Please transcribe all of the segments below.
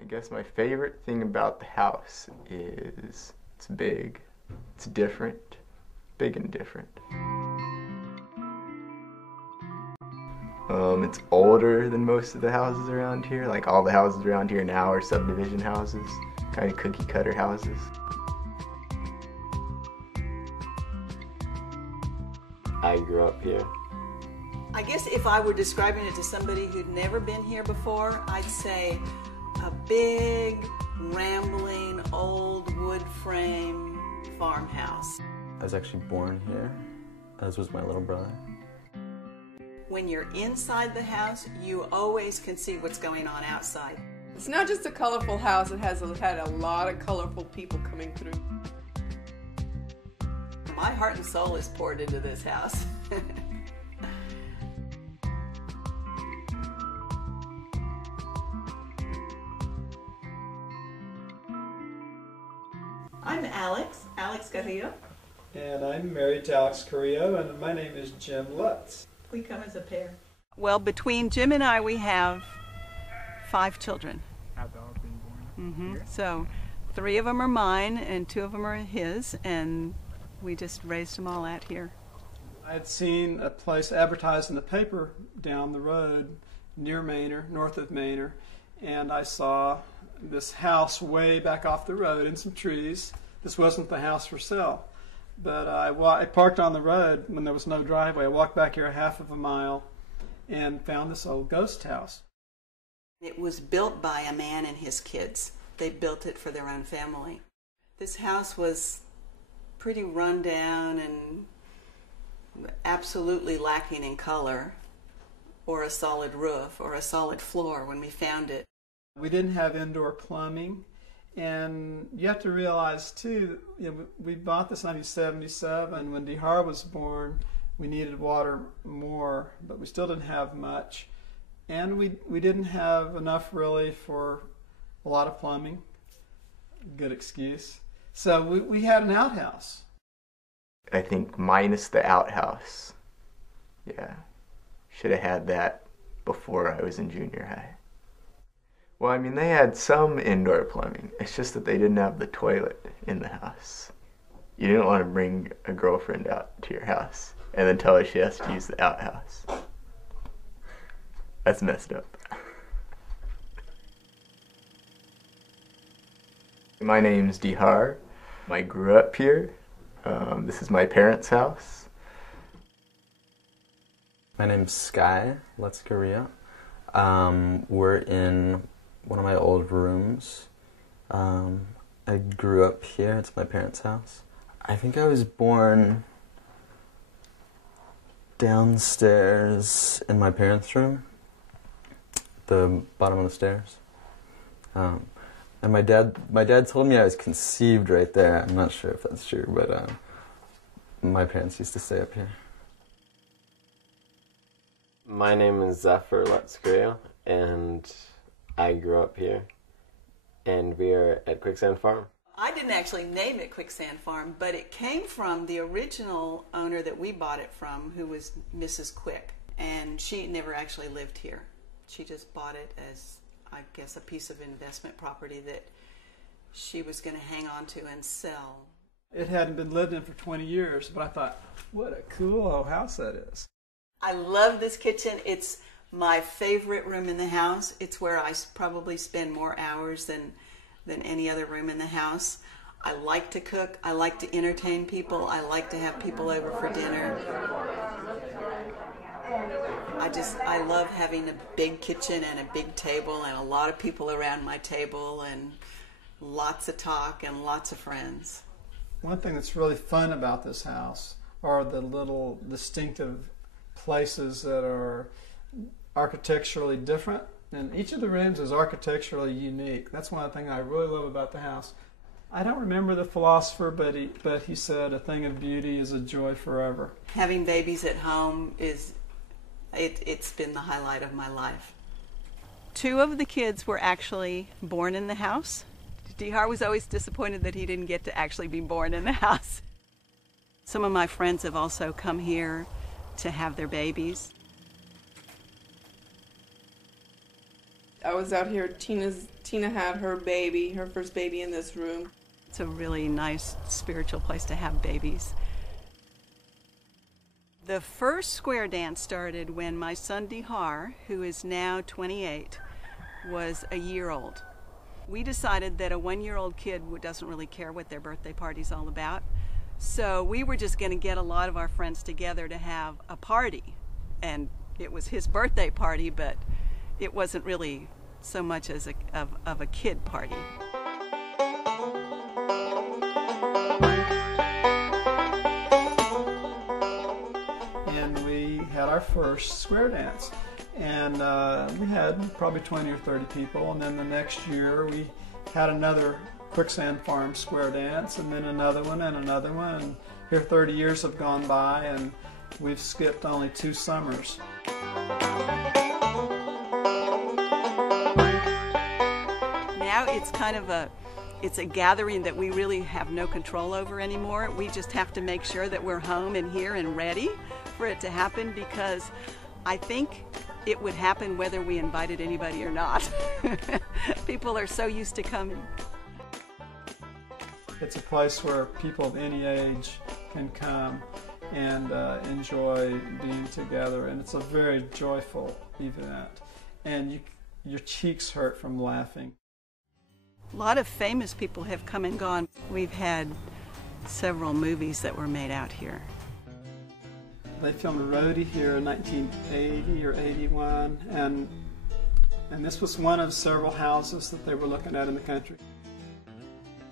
I guess my favorite thing about the house is it's big, it's different, big and different. It's older than most of the houses around here. Like all the houses around here now are subdivision houses, kind of cookie cutter houses. I grew up here. I guess if I were describing it to somebody who'd never been here before, I'd say a big, rambling, old wood frame farmhouse. I was actually born here, as was my little brother. When you're inside the house, you always can see what's going on outside. It's not just a colorful house, it has had a lot of colorful people coming through. My heart and soul is poured into this house. I'm Alex Carrillo. And I'm married to Alex Carrillo, and my name is Jim Lutz. We come as a pair. Well, between Jim and I, we have 5 children. So 3 of them are mine, and 2 of them are his, and we just raised them all out here. I had seen a place advertised in the paper down the road near Manor, north of Manor, and I saw this house way back off the road in some trees. This wasn't the house for sale. But I parked on the road when there was no driveway. I walked back here a half of a mile and found this old ghost house. It was built by a man and his kids. They built it for their own family. This house was pretty run down and absolutely lacking in color or a solid roof or a solid floor when we found it. We didn't have indoor plumbing. And you have to realize, too, we bought this in 1977. When Dihar was born, we needed water more, but we still didn't have much. And we didn't have enough, really, for a lot of plumbing. Good excuse. So we had an outhouse. I think minus the outhouse. Yeah, should have had that before I was in junior high. Well, I mean, they had some indoor plumbing. It's just that they didn't have the toilet in the house. You didn't want to bring a girlfriend out to your house and then tell her she has to use the outhouse. That's messed up. My name's Dihar. I grew up here. This is my parents' house. My name's Sky Let's-Korea. We're in one of my old rooms. I grew up here. It's my parents' house. I think I was born downstairs in my parents' room, the bottom of the stairs. And my dad told me I was conceived right there. I'm not sure if that's true, but my parents used to stay up here. My name is Zephyr Let's-Korea, and I grew up here, and we are at Quicksand Farm. I didn't actually name it Quicksand Farm, but it came from the original owner that we bought it from, who was Mrs. Quick, and she never actually lived here. She just bought it as, I guess, a piece of investment property that she was going to hang on to and sell. It hadn't been lived in for 20 years, but I thought, what a cool old house that is. I love this kitchen. It's my favorite room in the house. It's where I probably spend more hours than any other room in the house. I like to cook. I like to entertain people. I like to have people over for dinner. I love having a big kitchen and a big table and a lot of people around my table and lots of talk and lots of friends. One thing that's really fun about this house are the little distinctive places that are architecturally different, and each of the rooms is architecturally unique. That's one thing I really love about the house. I don't remember the philosopher, but he said a thing of beauty is a joy forever. Having babies at home it's been the highlight of my life. 2 of the kids were actually born in the house. Dihar was always disappointed that he didn't get to actually be born in the house. Some of my friends have also come here to have their babies. I was out here Tina had her baby, her first baby in this room. It's a really nice spiritual place to have babies. The first square dance started when my son Dihar, who is now 28, was a year old. We decided that a 1-year-old kid doesn't really care what their birthday party's all about. So we were just going to get a lot of our friends together to have a party. And it was his birthday party, but it wasn't really so much as of a kid party. And we had our first square dance. And we had probably 20 or 30 people. And then the next year we had another Quicksand Farm square dance, and then another one and another one. And here 30 years have gone by, and we've skipped only 2 summers. Now it's kind of a gathering that we really have no control over anymore. We just have to make sure that we're home and here and ready for it to happen, because I think it would happen whether we invited anybody or not. People are so used to coming. It's a place where people of any age can come and enjoy being together, and it's a very joyful event. And your cheeks hurt from laughing. A lot of famous people have come and gone. We've had several movies that were made out here. They filmed Roadie here in 1980 or 81, and this was one of several houses that they were looking at in the country.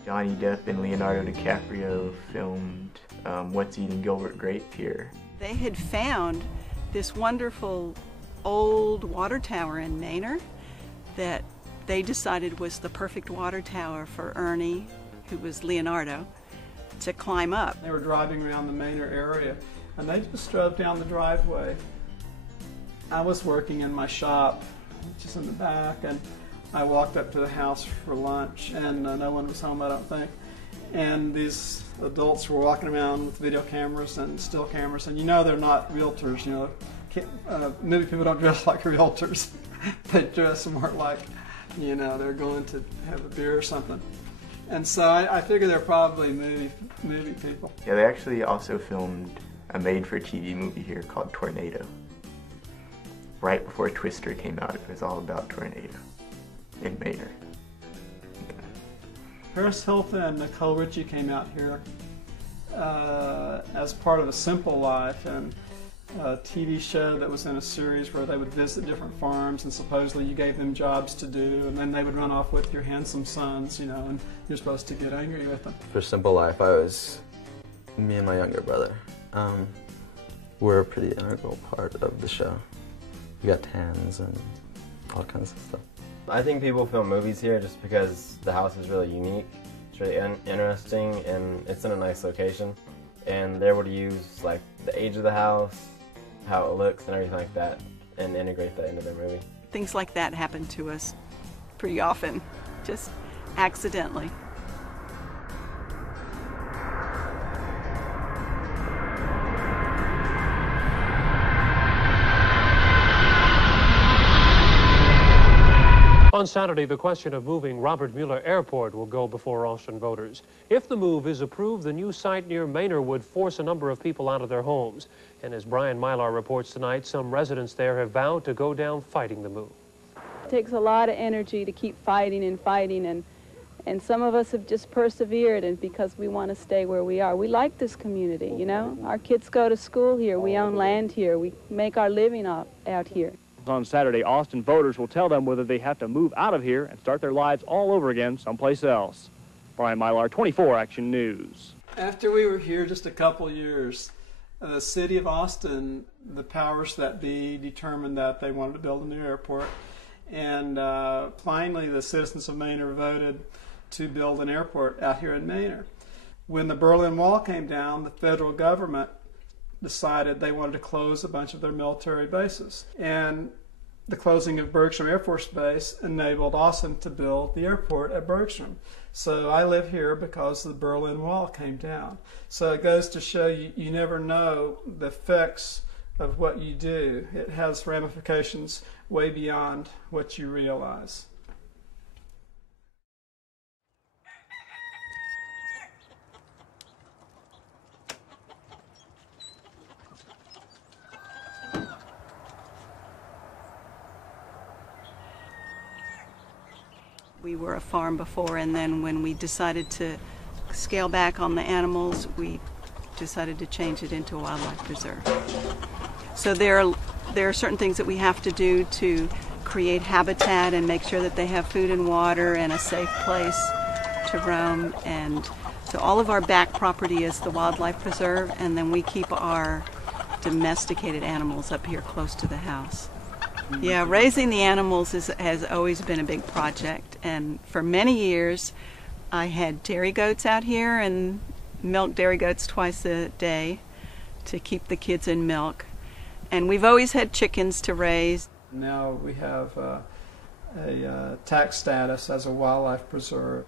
Johnny Depp and Leonardo DiCaprio filmed What's Eating Gilbert Grape here. They had found this wonderful old water tower in Manor that they decided was the perfect water tower for Ernie, who was Leonardo, to climb up. They were driving around the Manor area, and they just drove down the driveway. I was working in my shop, just in the back, and I walked up to the house for lunch, and no one was home, I don't think. And these adults were walking around with video cameras and still cameras, and you know they're not realtors. You know, movie people don't dress like realtors. They dress more like, you know, they're going to have a beer or something. And so I figure they're probably movie people. Yeah, they actually also filmed a made-for-TV movie here called Tornado. Right before Twister came out, it was all about Tornado in Manor. Paris Hilton and Nicole Richie came out here as part of A Simple Life, and a TV show that was in a series where they would visit different farms, and supposedly you gave them jobs to do, and then they would run off with your handsome sons, you know, and you're supposed to get angry with them. For Simple Life, me and my younger brother, were a pretty integral part of the show. We got tans and all kinds of stuff. I think people film movies here just because the house is really unique. It's really interesting, and it's in a nice location. And they're able to use like the age of the house, how it looks, and everything like that, and integrate that into their movie. Things like that happen to us pretty often, just accidentally. On Saturday, the question of moving Robert Mueller Airport will go before Austin voters. If the move is approved, the new site near Manor would force a number of people out of their homes. And as Brian Mylar reports tonight, some residents there have vowed to go down fighting the move. It takes a lot of energy to keep fighting, and some of us have just persevered, and because we want to stay where we are. We like this community, you know. Our kids go to school here, we own land here, we make our living out here. On Saturday, Austin voters will tell them whether they have to move out of here and start their lives all over again someplace else. Brian Mylar, 24 Action News. After we were here just a couple years, the city of Austin, the powers that be, determined that they wanted to build a new airport. And finally, the citizens of Manor voted to build an airport out here in Manor. When the Berlin Wall came down, the federal government decided they wanted to close a bunch of their military bases. And the closing of Bergstrom Air Force Base enabled Austin to build the airport at Bergstrom. So I live here because the Berlin Wall came down. So it goes to show you never know the effects of what you do. It has ramifications way beyond what you realize. We were a farm before, and then when we decided to scale back on the animals, we decided to change it into a wildlife preserve. So there are certain things that we have to do to create habitat and make sure that they have food and water and a safe place to roam. And so all of our back property is the wildlife preserve, and then we keep our domesticated animals up here close to the house. Yeah, raising the animals has always been a big project, and for many years I had dairy goats out here and milked dairy goats twice a day to keep the kids in milk. And we've always had chickens to raise. Now we have a tax status as a wildlife preserve.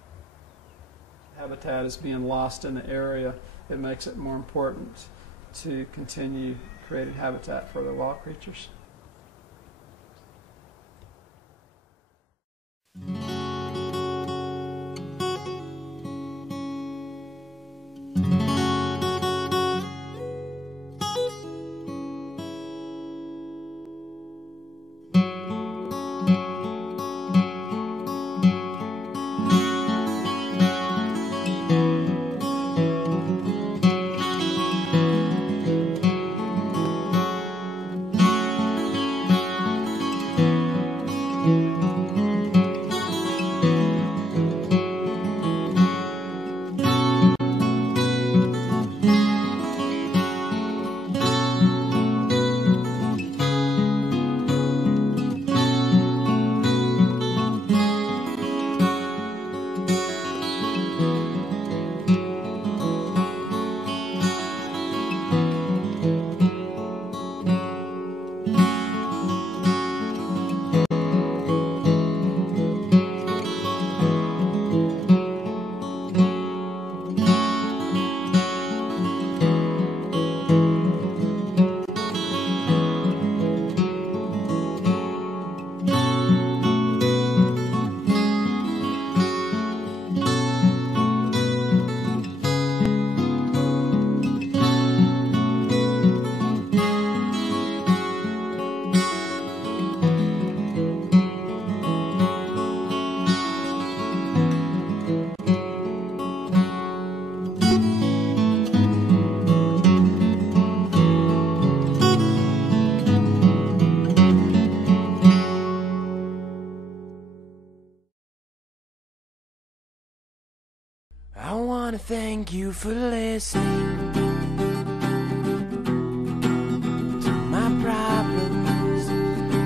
Habitat is being lost in the area. It makes it more important to continue creating habitat for the wild creatures. I want to thank you for listening to my problems,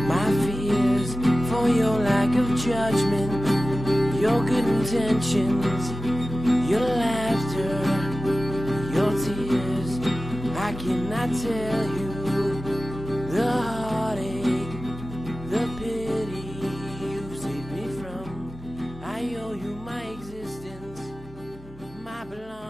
my fears, for your lack of judgment, your good intentions, your laughter, your tears. I cannot tell you the heartache, the pity you saved me from. I owe you my existence, my belongings.